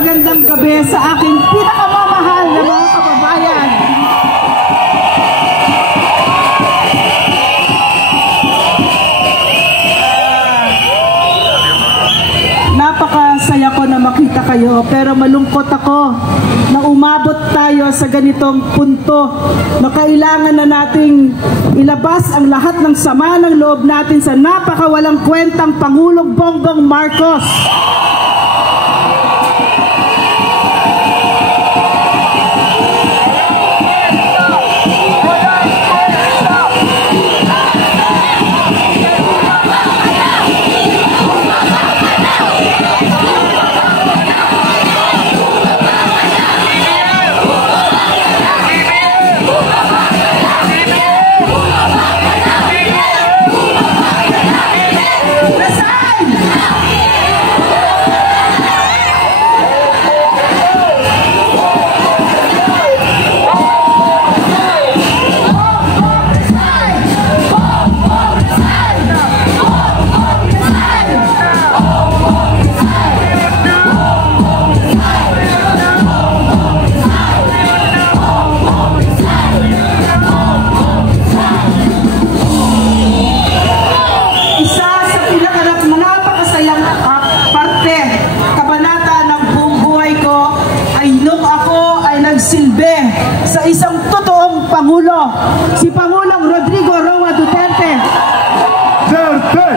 magandang gabi sa aking pinakamamahal na mga kababayan. Napakasaya ko na makita kayo, pero malungkot ako na umabot tayo sa ganitong punto na kailangan na nating ilabas ang lahat ng sama ng loob natin sa napakawalang kwentang Pangulong Bongbong Marcos. Silbi sa isang totoong Pangulo, si Pangulong Rodrigo Roa Duterte. Duterte!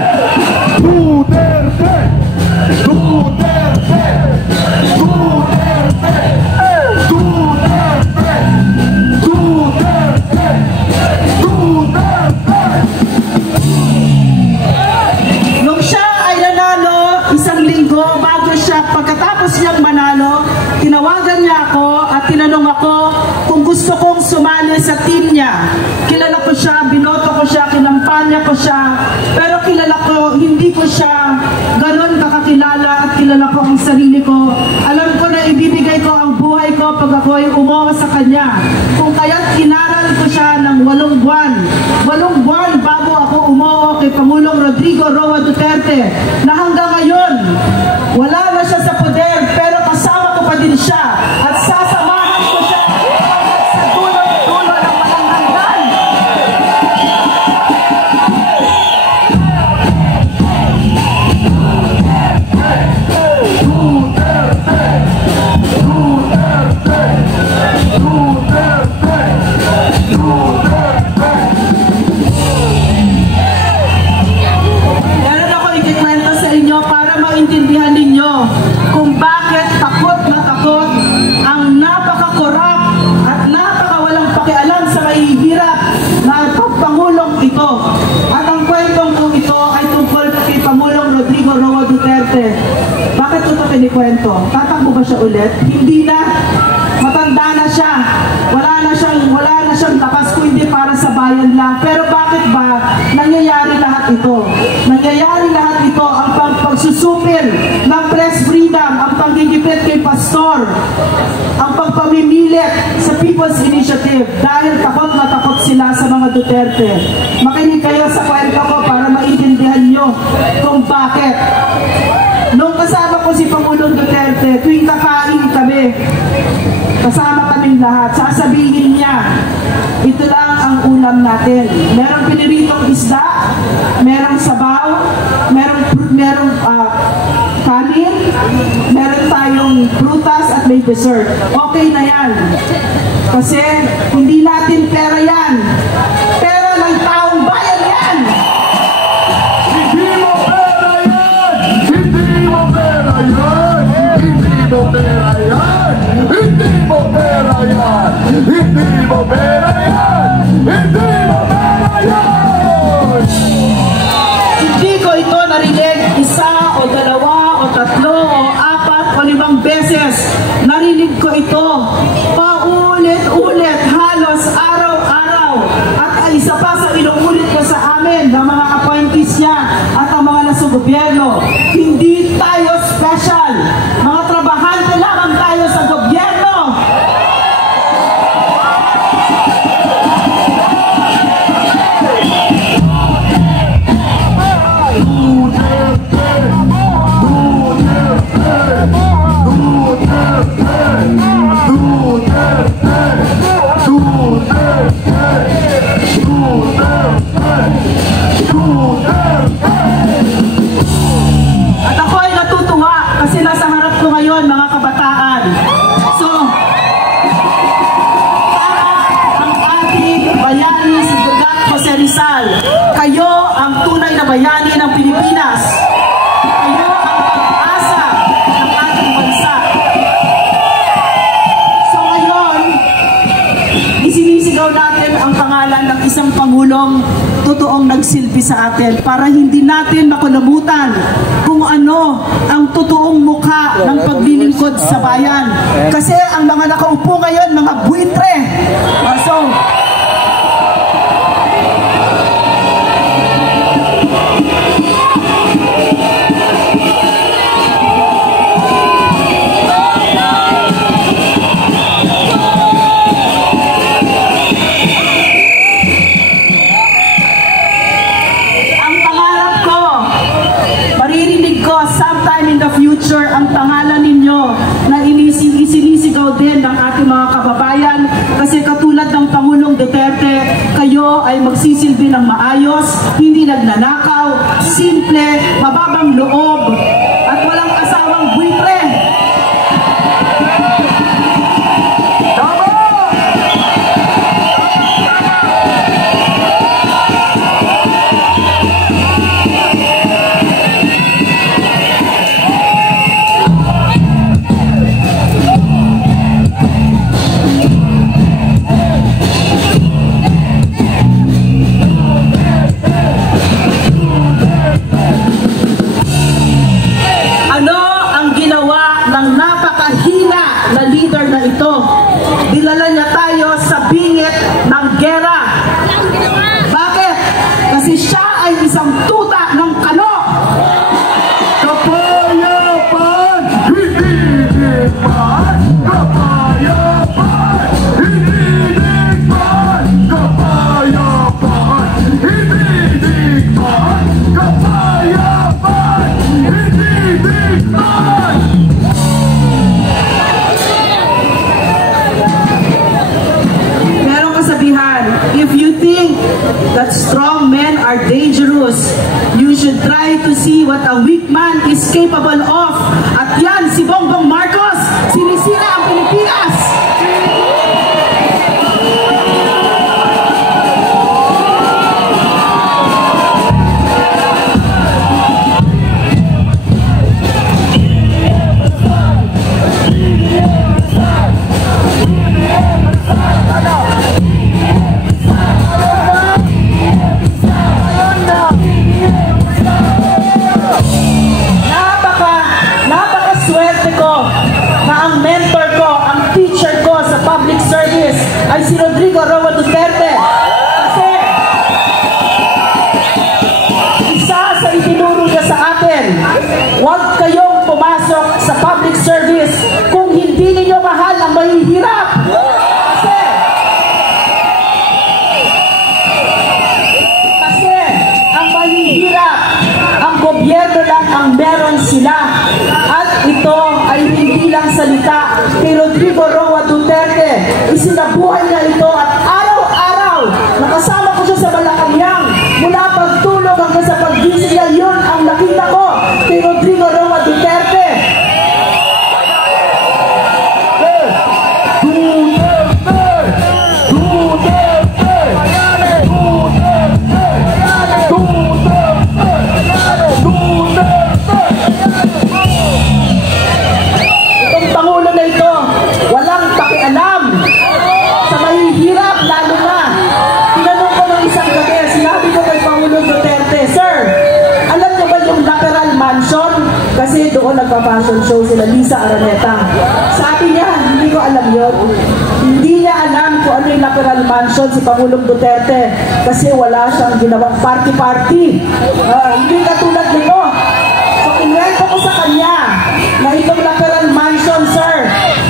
Duterte! Duterte! Duterte! Duterte! Duterte! Duterte! Nung siya ay nanalo isang linggo pagkatapos niyang manalo, tinawagan niya ako at tinanong ako kung gusto kong sumali sa team niya. Kilala ko siya, binoto ko siya, kinampanya ko siya, pero kilala ko, hindi ko siya ganon kakakilala at kilala ko ang sarili ko. Alam ko na ibibigay ko ang buhay ko pag ako ay umawa sa kanya. Kung kaya't inaral ko siya ng 8 buwan. 8 buwan bago ako umawa kay Pangulong Rodrigo Roa Duterte, na hanggang ngayon, wala na siya sa poder, pero kasama ko pa din siya at sasamahan ko siya sa dulo-dulo ng walang hanggan. Meron ako ikikwento sa inyo para maintindihan ninyo kung bakit takot na takot ang napaka-korap at napaka-walang pakialam sa mahihirap na Pangulong ito. At ang kwentong kong ito ay tungkol kay Pangulong Rodrigo Roa Duterte. Bakit ito kinikwento? Tatakbo ba siya ulit? Hindi na. Matanda na siya. Wala na siyang lakas kung hindi para sa bayan lang. Pero bakit ba nangyayari lahat ito? Nangyayari lahat ito ang pagsusupil ng press freedom, ang panggigipit kay pastor, ang pagpamimilit sa People's Initiative dahil takot na takot sila sa mga Duterte. Makinig kayo sa kwento ko para maintindihan nyo kung bakit. Nung kasama ko si Pangulong Duterte, tuwing kakain kami, kasama kaming lahat, sasabihin niya, ito lang ang ulam natin. Merong piniritong isda, merong sabaw, merong kanin, meron tayong prutas at may dessert. Okay na yan. Kasi hindi natin pera yan. Pera ng taong bayan yan. Hindi mo pera yan! Hindi mo pera yan! Hindi mo pera yan! Hindi mo pera yan! Hindi mo pera yan! Hindi mo pera yan! Hindi ko ito narinig isa o dalawa o tatlo o apat o 5 beses. Narinig ko ito paulit-ulit, halos araw-araw. At isa pa sa inuulit ko sa amin ng mga appointees niya at ang mga nasa gobyerno, hindi tayo special. Mga trabahante lamang tayo sa gobyerno. Duterte! Duterte! Duterte! bayani ng Pilipinas. Kayo ang pag-asa ng ating bansa. So ngayon, isinisigaw natin ang pangalan ng isang Pangulong totoong nagsilbi sa atin para hindi natin makalimutan kung ano ang totoong mukha ng paglilingkod sa bayan. Kasi ang mga nakaupo ngayon, mga buitre. So, future ang pangalan ninyo na isinisigaw din ng ating mga kababayan kasi katulad ng Pangulong Duterte, kayo ay magsisilbi ng maayos, hindi nagnanakaw, simple, mababang loob at walang asawang buitre. Dinala niya tayo sa bingit ng gera. Bakit? Kasi siya ay isang tuta ng kano. Kapayapaan, hindi digmaan. Kapayapaan, hindi digmaan. Kapayapaan, hindi digmaan. Kapayapaan, hindi digmaan. If you think that strong men are dangerous, you should try to see what a weak man is capable of. At yan, si Bongbong Marcos, sinisira ang Pilipinas. Ay si Rodrigo Roa Duterte. Kasi isa sa itinuro niya sa atin, huwag kayong pumasok sa public service kung hindi ninyo mahal ang mahihirap. Kasi ang mahihirap, ang gobyerno lang ang meron sila. At ito ay hindi lang salita kay Rodrigo Roa Duterte. Isinabuhay niya ito at araw-araw nakasama ko siya sa Malacanang. Mula pagtulog hanggang sa paggising niya, yun ang nakita ko kay Rodrigo Roa Duterte. Itong Pangulo na ito, walang pakialam sa mahihirap, lalo na. Tinanong ko ng isang gabi, sinabi ko kay Pangulong Duterte, Sir, alam niyo ba yung Lateral Mansion? Kasi doon nagpa-fashion show sila Lisa Araneta. Sabi niya, hindi ko alam yun. Hindi niya alam kung ano yung Lateral Mansion si Pangulong Duterte kasi wala siyang ginawang party-party. Hindi katulad nito. So, inwento ko sa kanya na itong Lateral Mansion, sir,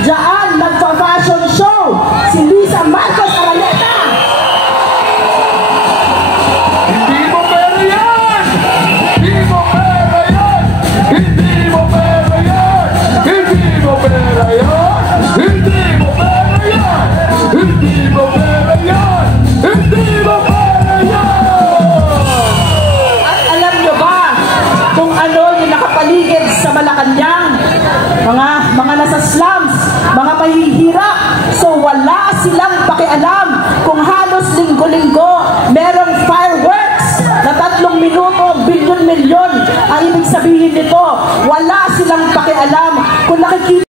diyan nagpa-fashion show si Lisa Marcos Araneta. Hindi mo pera yan! Hindi mo pera yan! Hindi mo pera yan! Hindi mo pera yan! Hindi mo pera yan! Hindi mo pera yan! Hindi mo pera yan! At alam nyo ba kung ano yung nakapaligid sa Malacanang? Mga nasa slums, mga mahihirap. So wala silang pakialam kung halos linggo-linggo merong fireworks na 3 minuto, bilyon sabihin nito, wala silang pakialam kung nakikita